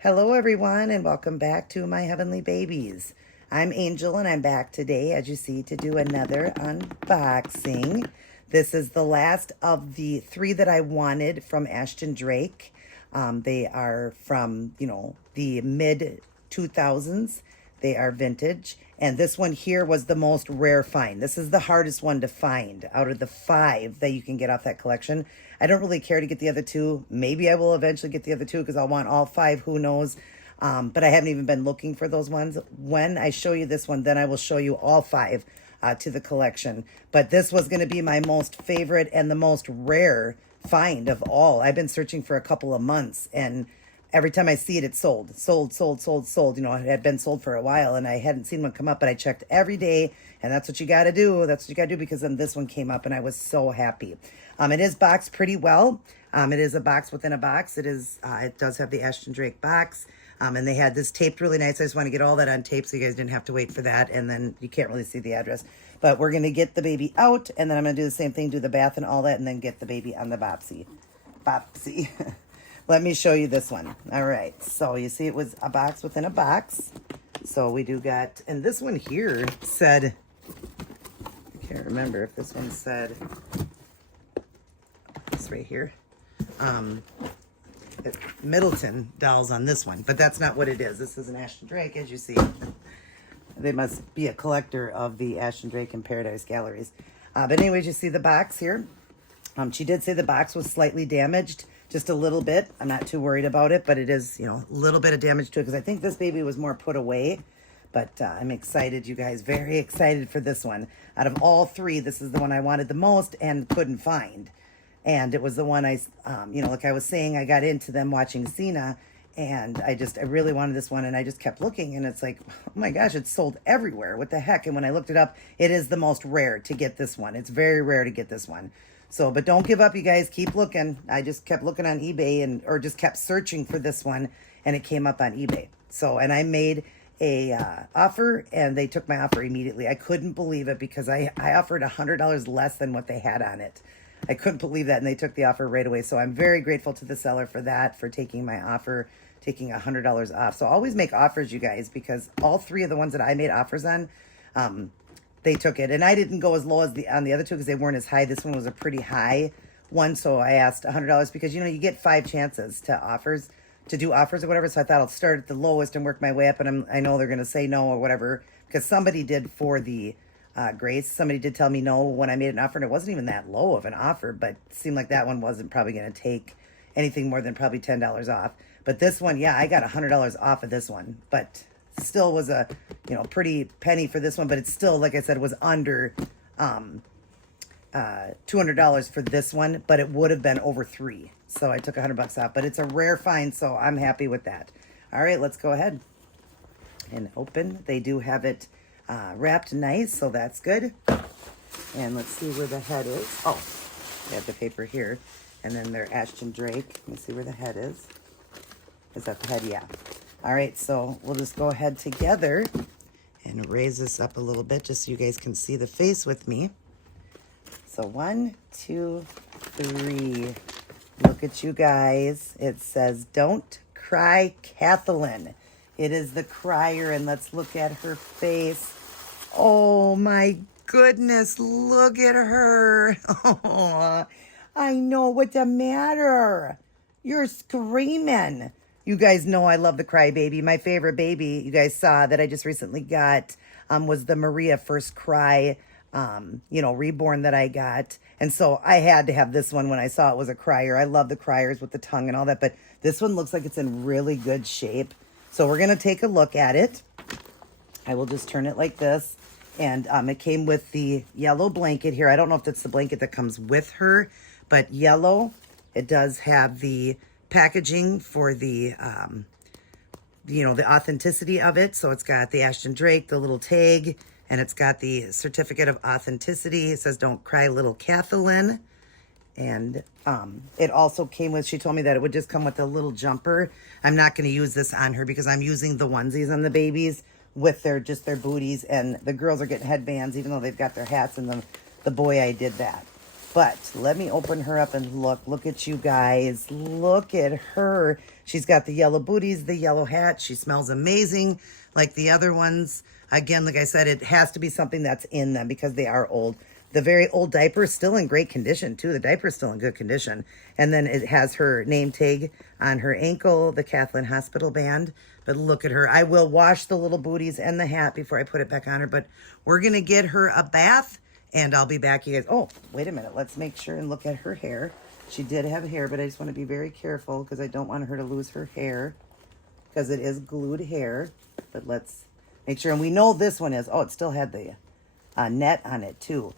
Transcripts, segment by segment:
Hello, everyone, and welcome back to my heavenly babies. I'm Angel, and I'm back today, as you see, to do another unboxing. This is the last of the three that I wanted from Ashton Drake. They are from, the mid 2000s. They are vintage. And this one here was the most rare find. This is the hardest one to find out of the 5 that you can get off that collection. I don't really care to get the other 2. Maybe I will eventually get the other 2 because I'll want all 5. Who knows? But I haven't even been looking for those ones. When I show you this one, then I will show you all 5 to the collection. But this was going to be my most favorite and the most rare find of all. I've been searching for a couple of months, and every time I see it, it's sold. It had been sold for a while, and I hadn't seen one come up, but I checked every day, and that's what you got to do. That's what you got to do, because then this one came up, and I was so happy. It is boxed pretty well. It is a box within a box. It does have the Ashton Drake box. And they had this taped really nice. I just want to get all that on tape so you guys didn't have to wait for that, and then you can't really see the address. But we're going to get the baby out, and then I'm going to do the same thing, do the bath and all that, and then get the baby on the Bopsy. Let me show you this one. All right, so you see it was a box within a box. So we do got, and this one here said, I can't remember if this one said, this right here, Middleton dolls on this one, but that's not what it is. This is an Ashton Drake, as you see. They must be a collector of the Ashton Drake and Paradise Galleries. But anyways, you see the box here. She did say the box was slightly damaged, just a little bit. I'm not too worried about it, but it is, a little bit of damage to it, because I think this baby was more put away. But I'm excited, you guys, very excited for this one. Out of all 3, this is the one I wanted the most and couldn't find. And it was the one like I was saying, I got into them watching Cena, and I really wanted this one, and I just kept looking, and it's like, oh my gosh, it's sold everywhere. What the heck? And when I looked it up, it is the most rare to get this one. It's very rare to get this one. So, but don't give up, you guys. Keep looking. I just kept looking on eBay or just kept searching for this one, and it came up on eBay. So, and I made a offer, and they took my offer immediately. I couldn't believe it, because I offered $100 less than what they had on it. I couldn't believe that, and they took the offer right away. So I'm very grateful to the seller for that, for taking my offer, taking $100 off. So always make offers, you guys, because all 3 of the ones that I made offers on, they took it. And I didn't go as low as on the other 2, because they weren't as high. This one was a pretty high one, so I asked $100, because, you get 5 chances to do offers or whatever. So I thought I'll start at the lowest and work my way up, and I know they're going to say no or whatever, because somebody did for the Grace. Somebody did tell me no when I made an offer, and it wasn't even that low of an offer, but it seemed like that one wasn't probably going to take anything more than probably $10 off. But this one, yeah, I got $100 off of this one, but still was a, pretty penny for this one, but it's still, like I said, was under $200 for this one, but it would have been over 3. So I took $100 off, but it's a rare find, so I'm happy with that. All right, let's go ahead and open. They do have it wrapped nice, so that's good. And let's see where the head is. Oh, they have the paper here. And then their Ashton Drake. Let me see where the head is. Is that the head? Yeah. All right, so we'll just go ahead together and raise this up a little bit just so you guys can see the face with me. So 1, 2, 3. Look at you guys. It says, "Don't cry, Kathleen." It is the crier, and let's look at her face. Oh my goodness, look at her. Oh, I know, what's the matter? You're screaming. You guys know I love the cry baby. My favorite baby, you guys saw that I just recently got, was the Maria First Cry, Reborn that I got. And so I had to have this one when I saw it was a crier. I love the criers with the tongue and all that, but this one looks like it's in really good shape. So we're going to take a look at it. I will just turn it like this. And it came with the yellow blanket here. I don't know if that's the blanket that comes with her, but yellow. It does have the packaging for the, the authenticity of it. So it's got the Ashton Drake, the little tag, and it's got the certificate of authenticity. It says, "Don't cry, little Kathleen." And it also came with, she told me that it would just come with a little jumper. I'm not going to use this on her because I'm using the onesies on the babies with their booties, and the girls are getting headbands even though they've got their hats, and the boy, I did that. But let me open her up and look at you guys. Look at her. She's got the yellow booties, the yellow hat. She smells amazing like the other ones. Again, like I said, it has to be something that's in them because they are old. The very old diaper is still in great condition too. The diaper is still in good condition. And then it has her name tag on her ankle, the Kathleen Hospital band. But look at her. I will wash the little booties and the hat before I put it back on her. But we're going to get her a bath. And I'll be back, you guys. Oh, wait a minute. Let's make sure and look at her hair. She did have hair, but I just want to be very careful because I don't want her to lose her hair because it is glued hair. But let's make sure. And we know this one is. Oh, it still had the net on it, too.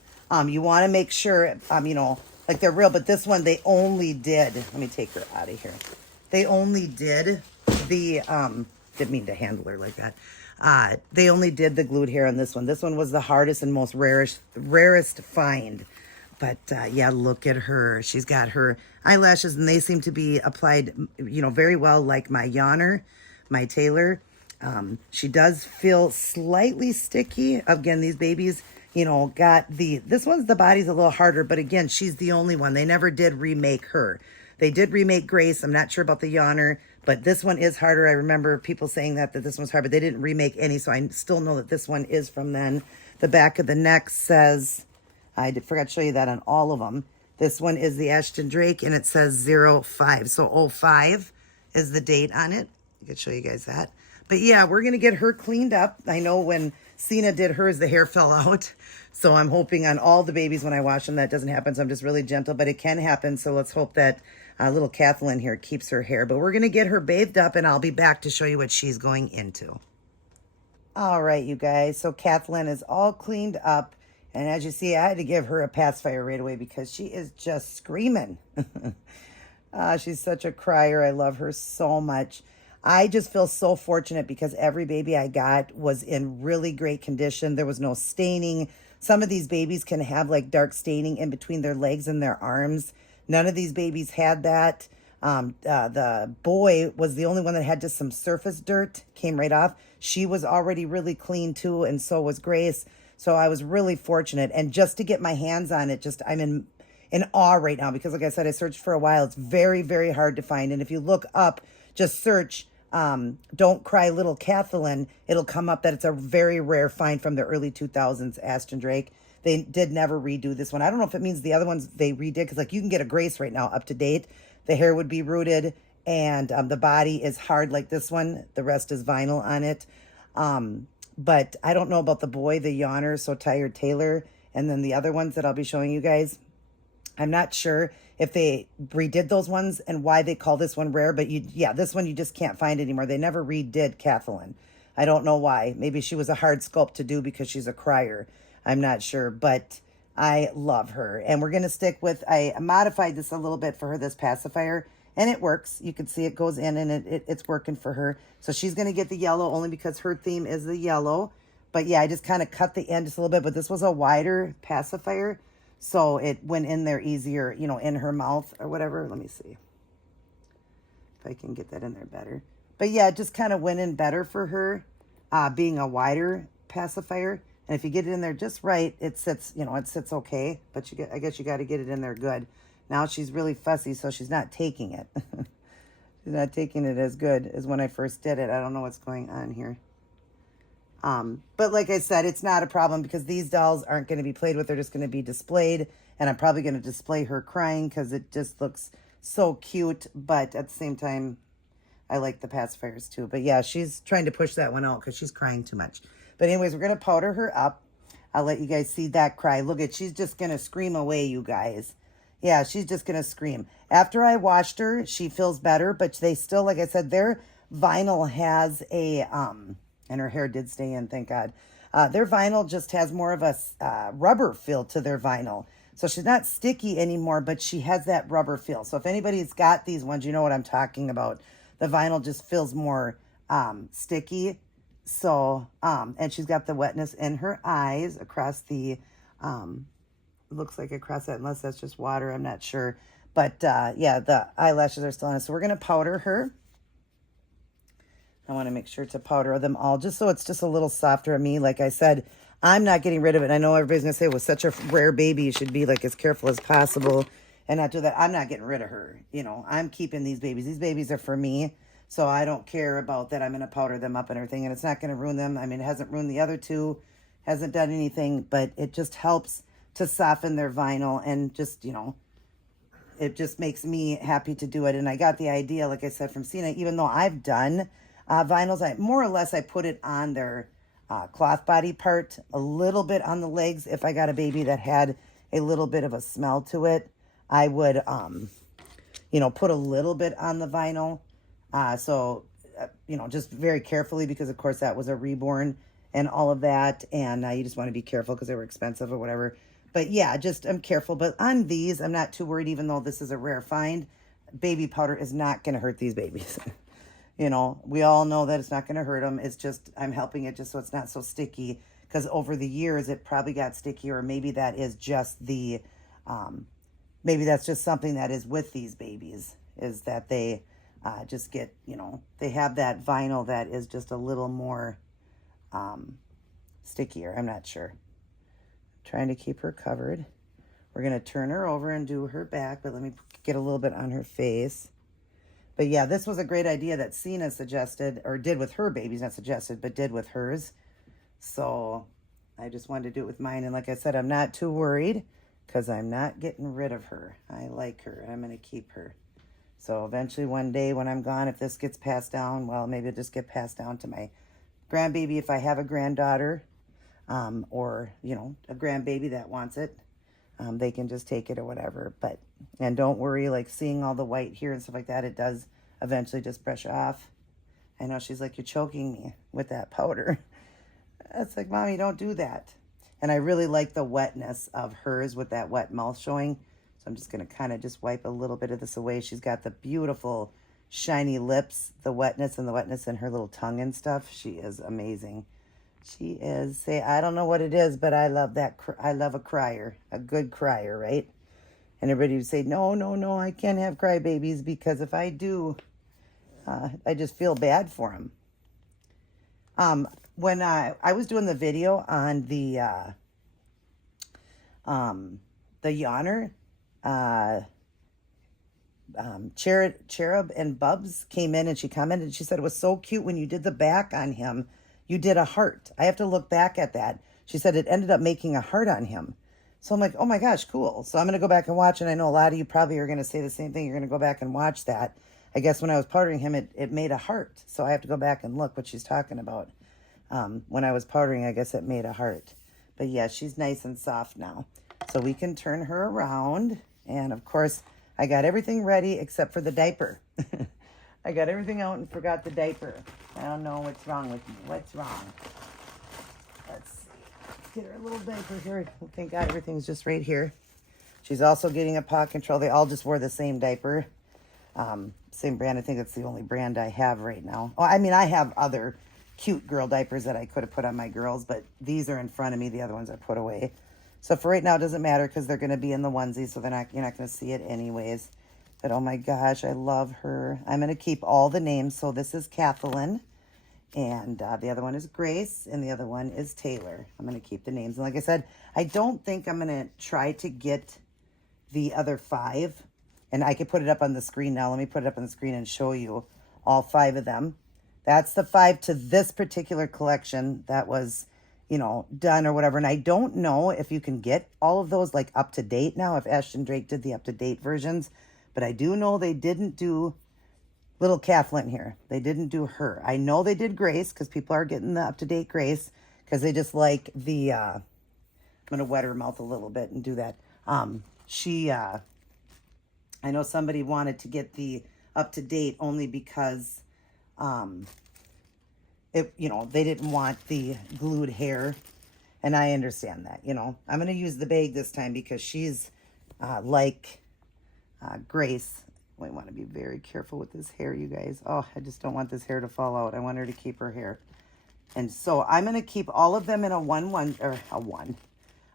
You want to make sure, you know, like they're real. But this one, they only did. Let me take her out of here. They only did the, didn't mean to handle her like that. They only did the glued hair on this one. This one was the hardest and most rarest find. But yeah, look at her. She's got her eyelashes and they seem to be applied, you know, very well like my Yawner, my Taylor. She does feel slightly sticky. Again, these babies, you know, got this one's the body's a little harder, but again, she's the only one. They never did remake her. They did remake Grace. I'm not sure about the Yawner. But this one is harder. I remember people saying that this one's hard, but they didn't remake any. So I still know that this one is from then. The back of the neck says, forgot to show you that on all of them. This one is the Ashton Drake and it says 05. So 05 is the date on it. I can show you guys that. But yeah, we're going to get her cleaned up. I know when Cena did hers, the hair fell out. So I'm hoping on all the babies when I wash them, that doesn't happen. So I'm just really gentle, but it can happen. So let's hope that little Kathleen here keeps her hair. But we're going to get her bathed up and I'll be back to show you what she's going into. All right, you guys. So Kathleen is all cleaned up. And as you see, I had to give her a pacifier right away because she is just screaming. She's such a crier. I love her so much. I just feel so fortunate because every baby I got was in really great condition. There was no staining. Some of these babies can have like dark staining in between their legs and their arms. None of these babies had that. The boy was the only one that had just some surface dirt, came right off. She was already really clean too, and so was Grace. So I was really fortunate. And just to get my hands on it, I'm in awe right now because like I said, I searched for a while. It's very, very hard to find. And if you look up, just search Don't Cry Little Kathleen, it'll come up that it's a very rare find from the early 2000s, Ashton Drake. They did never redo this one. I don't know if it means the other ones they redid because like you can get a Grace right now up to date. The hair would be rooted and the body is hard like this one. The rest is vinyl on it. But I don't know about the boy, the Yawner, So Tired Taylor, and then the other ones that I'll be showing you guys. I'm not sure if they redid those ones and why they call this one rare, but this one you just can't find anymore. They never redid Kathleen. I don't know why. Maybe she was a hard sculpt to do because she's a crier. I'm not sure, but I love her. And we're going to stick with, I modified this a little bit for her, this pacifier, and it works. You can see it goes in and it's working for her. So she's going to get the yellow only because her theme is the yellow. But yeah, I just kind of cut the end just a little bit, but this was a wider pacifier. So it went in there easier, you know, in her mouth or whatever. Let me see if I can get that in there better. But yeah, it just kind of went in better for her, being a wider pacifier. And if you get it in there just right, it sits, you know, it sits okay. But I guess you got to get it in there good. Now she's really fussy, so she's not taking it. She's not taking it as good as when I first did it. I don't know what's going on here. But like I said, it's not a problem because these dolls aren't going to be played with. They're just going to be displayed. And I'm probably going to display her crying because it just looks so cute. But at the same time, I like the pacifiers too. But yeah, she's trying to push that one out because she's crying too much. But anyways, we're going to powder her up. I'll let you guys see that cry. Look at, she's just going to scream away, you guys. Yeah, she's just going to scream. After I washed her, she feels better. But they still, like I said, their vinyl has a, and her hair did stay in, thank God. Their vinyl just has more of a rubber feel to their vinyl. So she's not sticky anymore, but she has that rubber feel. So if anybody's got these ones, you know what I'm talking about. The vinyl just feels more sticky. So, and she's got the wetness in her eyes across the, looks like across that, unless that's just water, I'm not sure. But yeah, the eyelashes are still on it. So we're going to powder her. I want to make sure to powder them all just so it's just a little softer on me. Like I said, I'm not getting rid of it. I know everybody's going to say it was such a rare baby. You should be like as careful as possible and not do that. I'm not getting rid of her. You know, I'm keeping these babies. These babies are for me. So I don't care about that. I'm going to powder them up and everything. And it's not going to ruin them. I mean, it hasn't ruined the other two. Hasn't done anything. But it just helps to soften their vinyl. And just, you know, it just makes me happy to do it. And I got the idea, like I said, from Cena. Even though I've done vinyls, I more or less I put it on their cloth body part, a little bit on the legs. If I got a baby that had a little bit of a smell to it, I would, you know, put a little bit on the vinyl. You know, just very carefully because, of course, that was a Reborn and all of that. And you just want to be careful because they were expensive or whatever. But yeah, just I'm careful. But on these, I'm not too worried, even though this is a rare find. Baby powder is not going to hurt these babies. You know, we all know that it's not going to hurt them. It's just, I'm helping it just so it's not so sticky. Because over the years, it probably got sticky. Or maybe that is just the, maybe that's just something that is with these babies. Is that they just get, you know, they have that vinyl that is just a little more stickier. I'm not sure. Trying to keep her covered. We're going to turn her over and do her back, but let me get a little bit on her face. But yeah, this was a great idea that Cena suggested, or did with her babies, not suggested, but did with hers. So I just wanted to do it with mine. And like I said, I'm not too worried because I'm not getting rid of her. I like her. I'm going to keep her. So eventually one day when I'm gone, if this gets passed down, well, maybe it'll just get passed down to my grandbaby if I have a granddaughter, or, you know, a grandbaby that wants it. They can just take it or whatever. But, and don't worry, like seeing all the white here and stuff like that, it does eventually just brush off. I know she's like, you're choking me with that powder. It's like, Mommy, don't do that. And I really like the wetness of hers with that wet mouth showing. So I'm just going to kind of just wipe a little bit of this away. She's got the beautiful shiny lips, the wetness in her little tongue and stuff. She is amazing. She is, say, I don't know what it is, but I love that. I love a crier, a good crier, right? And everybody would say, no, no, no, I can't have crybabies because if I do, I just feel bad for them. When I was doing the video on the Yawner, Cherub and Bubs came in and she commented and she said it was so cute when you did the back on him. You did a heart. I have to look back at that. She said it ended up making a heart on him. So I'm like, oh my gosh, cool. So I'm going to go back and watch. And I know a lot of you probably are going to say the same thing. You're going to go back and watch that. I guess when I was powdering him, it made a heart. So I have to go back and look what she's talking about. When I was powdering, I guess it made a heart. But yeah, she's nice and soft now. So we can turn her around. And of course, I got everything ready except for the diaper. I got everything out and forgot the diaper. I don't know what's wrong with me. What's wrong? Let's see. Let's get her a little diaper here. Thank God everything's just right here. She's also getting a paw control. They all just wore the same diaper. Same brand. I think that's the only brand I have right now. Oh, I mean, I have other cute girl diapers that I could have put on my girls, but these are in front of me. The other ones I put away. So for right now, it doesn't matter because they're going to be in the onesie, so you're not going to see it anyways. But oh my gosh, I love her. I'm going to keep all the names. So this is Kathleen, and the other one is Grace, and the other one is Taylor. I'm going to keep the names. And like I said, I don't think I'm going to try to get the other 5. And I could put it up on the screen now. Let me put it up on the screen and show you all 5 of them. That's the 5 to this particular collection that was, you know, done or whatever. And I don't know if you can get all of those like up to date now, if Ashton Drake did the up to date versions. But I do know they didn't do little Kathleen here. They didn't do her. I know they did Grace because people are getting the up to date Grace because they just like the, I'm going to wet her mouth a little bit and do that. I know somebody wanted to get the up to date only because, you know, they didn't want the glued hair. And I understand that, you know. I'm going to use the bag this time because she's like Grace. We want to be very careful with this hair, you guys. Oh, I just don't want this hair to fall out. I want her to keep her hair. And so I'm going to keep all of them in a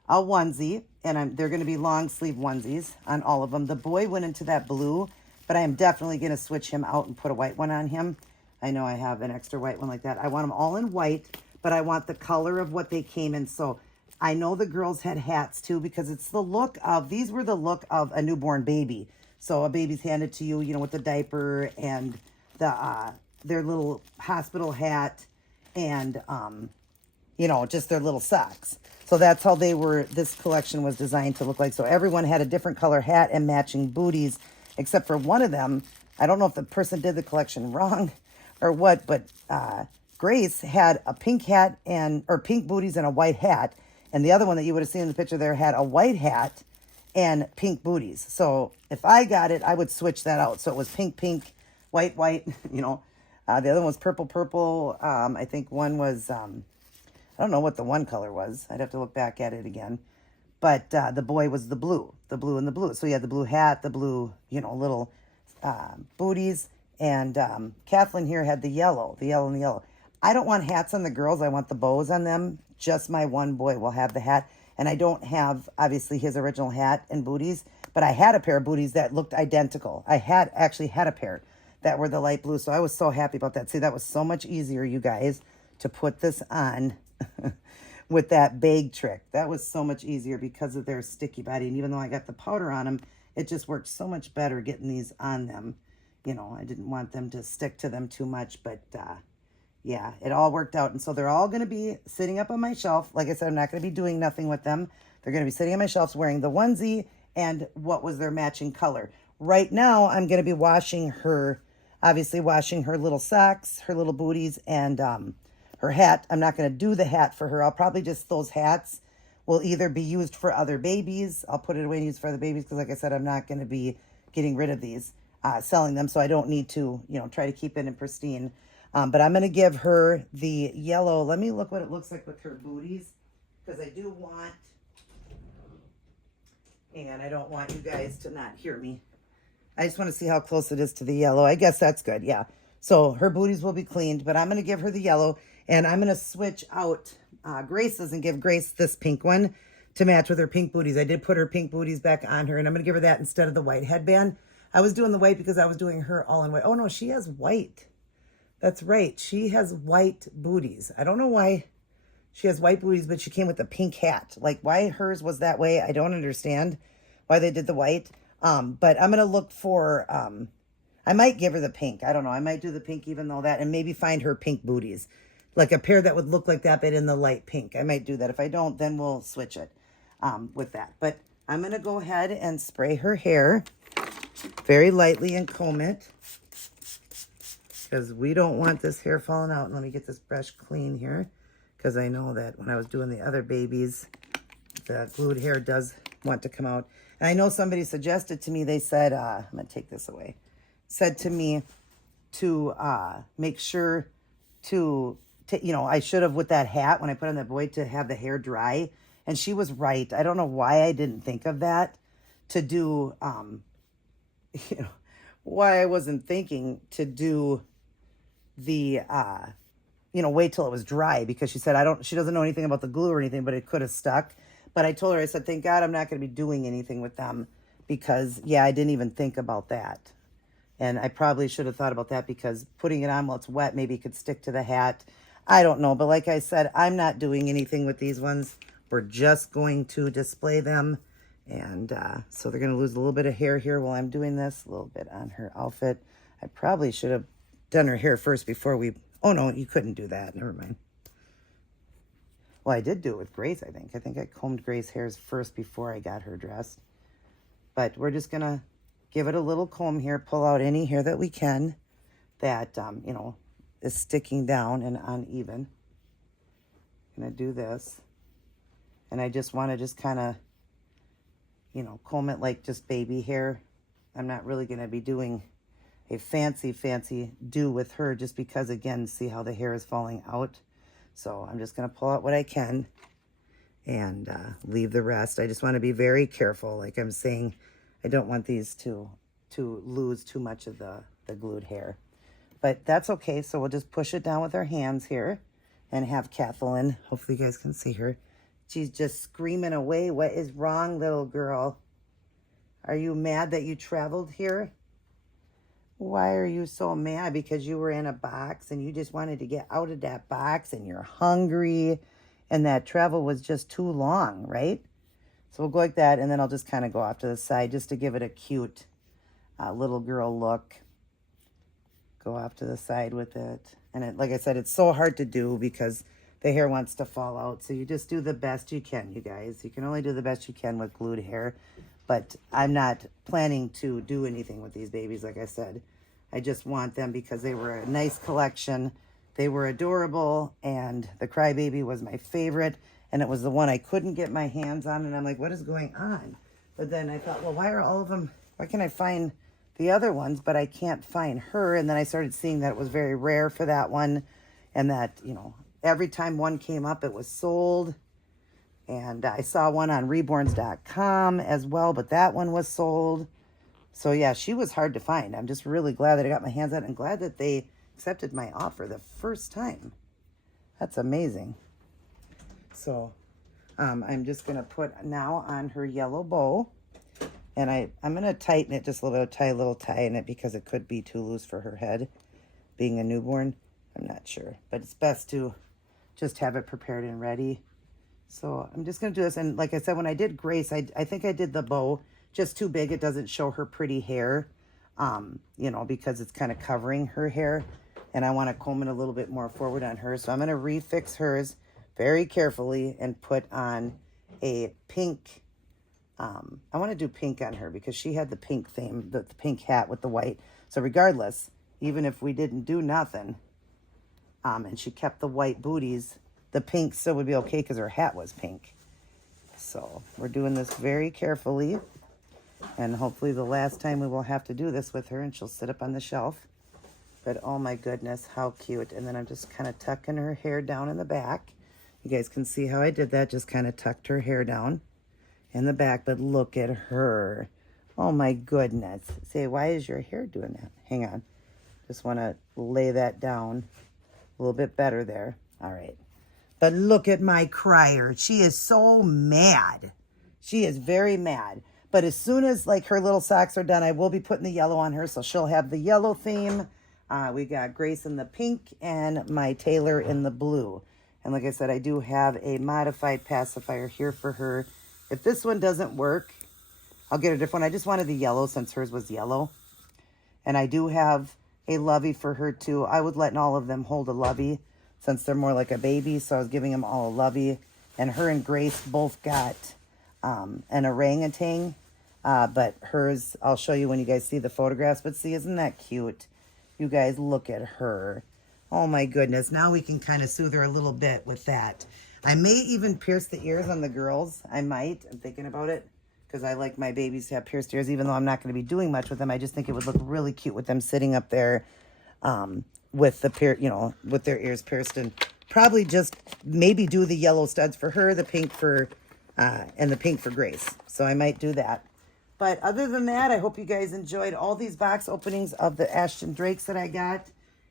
onesie. And they're going to be long sleeve onesies on all of them. The boy went into that blue, but I am definitely going to switch him out and put a white one on him. I know I have an extra white one like that. I want them all in white, but I want the color of what they came in. So I know the girls had hats too, because it's the look of, these were the look of a newborn baby. So a baby's handed to you, you know, with the diaper and the their little hospital hat and you know, just their little socks. So that's how they were, this collection was designed to look like. So everyone had a different color hat and matching booties, except for one of them. I don't know if the person did the collection wrong or what, but Grace had a pink hat or pink booties and a white hat. And the other one that you would have seen in the picture there had a white hat and pink booties. So if I got it, I would switch that out. So it was pink, pink, white, white, you know. The other one was purple, purple. I think one was, I don't know what the one color was. I'd have to look back at it again. But the boy was the blue and the blue. So you had the blue hat, the blue, you know, little booties. And Kathleen here had the yellow and the yellow. I don't want hats on the girls. I want the bows on them. Just my one boy will have the hat. And I don't have, obviously, his original hat and booties. But I had a pair of booties that looked identical. I actually had a pair that were the light blue. So I was so happy about that. See, that was so much easier, you guys, to put this on with that bag trick. That was so much easier because of their sticky body. And even though I got the powder on them, it just worked so much better getting these on them. You know, I didn't want them to stick to them too much, but yeah, it all worked out. And so they're all going to be sitting up on my shelf. Like I said, I'm not going to be doing nothing with them. They're going to be sitting on my shelves wearing the onesie and what was their matching color. Right now, I'm going to be washing her, obviously washing her little socks, her little booties, and her hat. I'm not going to do the hat for her. I'll probably just, those hats will either be used for other babies. I'll put it away and use for other babies because, like I said, I'm not going to be getting rid of these, selling them. So I don't need to, you know, try to keep it in pristine. But I'm going to give her the yellow. Let me look what it looks like with her booties, because I do want, and I don't want you guys to not hear me. I just want to see how close it is to the yellow. I guess that's good. Yeah. So her booties will be cleaned, but I'm going to give her the yellow, and I'm going to switch out Grace's and give Grace this pink one to match with her pink booties. I did put her pink booties back on her, and I'm going to give her that instead of the white headband. I was doing the white because I was doing her all in white. Oh, no, she has white. That's right. She has white booties. I don't know why she has white booties, but she came with a pink hat. Like, why hers was that way, I don't understand why they did the white. But I'm going to look for, I might give her the pink. I don't know. I might do the pink even though that, and maybe find her pink booties. Like a pair that would look like that, but in the light pink. I might do that. If I don't, then we'll switch it with that. But I'm going to go ahead and spray her hair very lightly and comb it, because we don't want this hair falling out. And let me get this brush clean here, because I know that when I was doing the other babies, the glued hair does want to come out. And I know somebody suggested to me, they said, I'm going to take this away, said to me to make sure to, you know, I should have with that hat when I put on that boy to have the hair dry. And she was right. I don't know why I didn't think of that, to do, you know, why I wasn't thinking to do the, you know, wait till it was dry, because she said, she doesn't know anything about the glue or anything, but it could have stuck. But I told her, I said, thank God I'm not going to be doing anything with them, because, yeah, I didn't even think about that. And I probably should have thought about that, because putting it on while it's wet, maybe it could stick to the hat. I don't know. But like I said, I'm not doing anything with these ones. We're just going to display them. And so they're going to lose a little bit of hair here while I'm doing this, a little bit on her outfit. I probably should have done her hair first before we, oh no, you couldn't do that. Never mind. Well, I did do it with Grace, I think. I think I combed Grace's hairs first before I got her dressed. But we're just going to give it a little comb here, pull out any hair that we can that, you know, is sticking down and uneven. I'm going to do this. And I just want to just kind of, you know, comb it like just baby hair. I'm not really going to be doing a fancy do with her, just because, again, see how the hair is falling out. So I'm just going to pull out what I can and leave the rest. I just want to be very careful. Like I'm saying, I don't want these to lose too much of the glued hair. But that's okay. So we'll just push it down with our hands here and have Kathleen. Hopefully you guys can see her. She's just screaming away. What is wrong, little girl? Are you mad that you traveled here? Why are you so mad? Because you were in a box and you just wanted to get out of that box and you're hungry and that travel was just too long, right? So we'll go like that, and then I'll just kind of go off to the side just to give it a cute little girl look. Go off to the side with it. And it, like I said, it's so hard to do because the hair wants to fall out. So you just do the best you can, you guys. You can only do the best you can with glued hair. But I'm not planning to do anything with these babies, like I said. I just want them because they were a nice collection. They were adorable, and the crybaby was my favorite. And it was the one I couldn't get my hands on. And I'm like, what is going on? But then I thought, well, why are all of them, why can I find the other ones, but I can't find her? And then I started seeing that it was very rare for that one. And that, you know, every time one came up, it was sold. And I saw one on reborns.com as well, but that one was sold. So yeah, she was hard to find. I'm just really glad that I got my hands on it and glad that they accepted my offer the first time. That's amazing. So I'm just going to put now on her yellow bow. And I'm going to tighten it just a little bit, tie a little tie in it because it could be too loose for her head. Being a newborn, I'm not sure. But it's best to just have it prepared and ready. So I'm just going to do this. And like I said, when I did Grace, I think I did the bow just too big. It doesn't show her pretty hair, you know, because it's kind of covering her hair. And I want to comb it a little bit more forward on her. So I'm going to refix hers very carefully and put on a pink. I want to do pink on her because she had the pink theme, the pink hat with the white. So regardless, even if we didn't do nothing, and she kept the white booties, the pink still would be okay because her hat was pink. So we're doing this very carefully. And hopefully the last time we will have to do this with her and she'll sit up on the shelf. But oh my goodness, how cute. And then I'm just kind of tucking her hair down in the back. You guys can see how I did that. Just kind of tucked her hair down in the back. But look at her. Oh my goodness. Say, why is your hair doing that? Hang on. Just want to lay that down a little bit better there. All right. But look at my crier. She is so mad. She is very mad. But as soon as like her little socks are done, I will be putting the yellow on her. So she'll have the yellow theme. We got Grace in the pink and my Taylor in the blue. And like I said, I do have a modified pacifier here for her. If this one doesn't work, I'll get a different one. I just wanted the yellow since hers was yellow. And I do have a lovey for her too. I would let all of them hold a lovey since they're more like a baby. So I was giving them all a lovey. And her and Grace both got an orangutan. But hers, I'll show you when you guys see the photographs. But see, isn't that cute? You guys look at her. Oh my goodness. Now we can kind of soothe her a little bit with that. I may even pierce the ears on the girls. I might. I'm thinking about it. Because I like my babies to have pierced ears, even though I'm not going to be doing much with them. I just think it would look really cute with them sitting up there with the with their ears pierced, and probably just maybe do the yellow studs for her, the pink for and the pink for Grace. So I might do that. But other than that, I hope you guys enjoyed all these box openings of the Ashton Drakes that I got,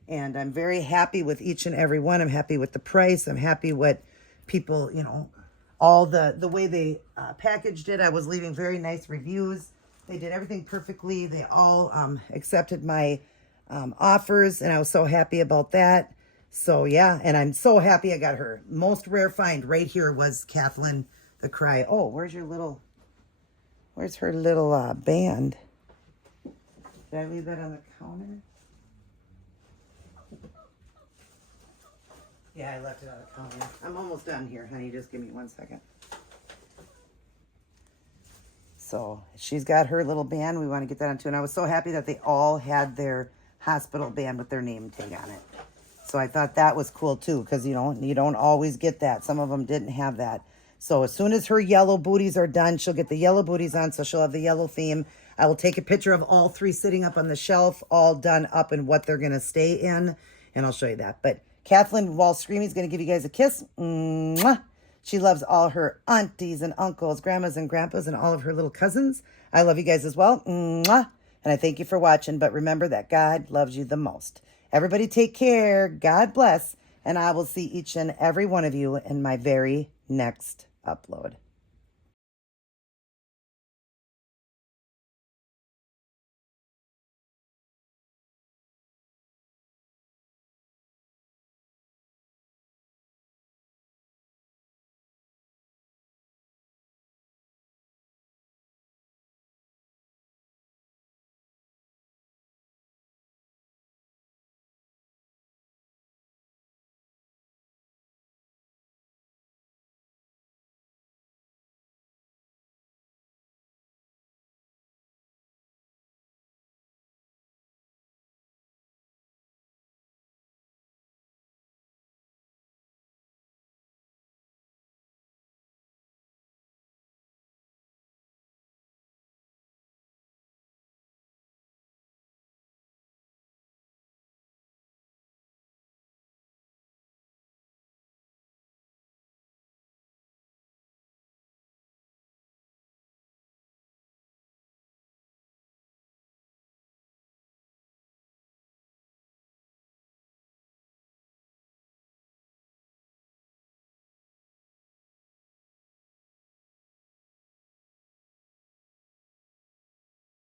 and I'm very happy with each and every one. I'm happy with the price. I'm happy with people, all the way they packaged it. I was leaving very nice reviews. They did everything perfectly. They all accepted my offers, and I was so happy about that. So yeah, and I'm so happy I got her. Most rare find right here was Kathleen the Cry. Oh, where's her little band? Did I leave that on the counter? Yeah, I left it on the counter. I'm almost done here, honey. Just give me 1 second. So she's got her little band. We want to get that on too. And I was so happy that they all had their hospital band with their name tag on it. So I thought that was cool too, because you don't always get that. Some of them didn't have that. So as soon as her yellow booties are done, she'll get the yellow booties on, so she'll have the yellow theme. I will take a picture of all three sitting up on the shelf, all done up and what they're going to stay in, and I'll show you that. But Kathleen, while screaming, is going to give you guys a kiss. Mwah. She loves all her aunties and uncles, grandmas and grandpas, and all of her little cousins. I love you guys as well. Mwah. And I thank you for watching, but remember that God loves you the most. Everybody take care. God bless. And I will see each and every one of you in my very next upload.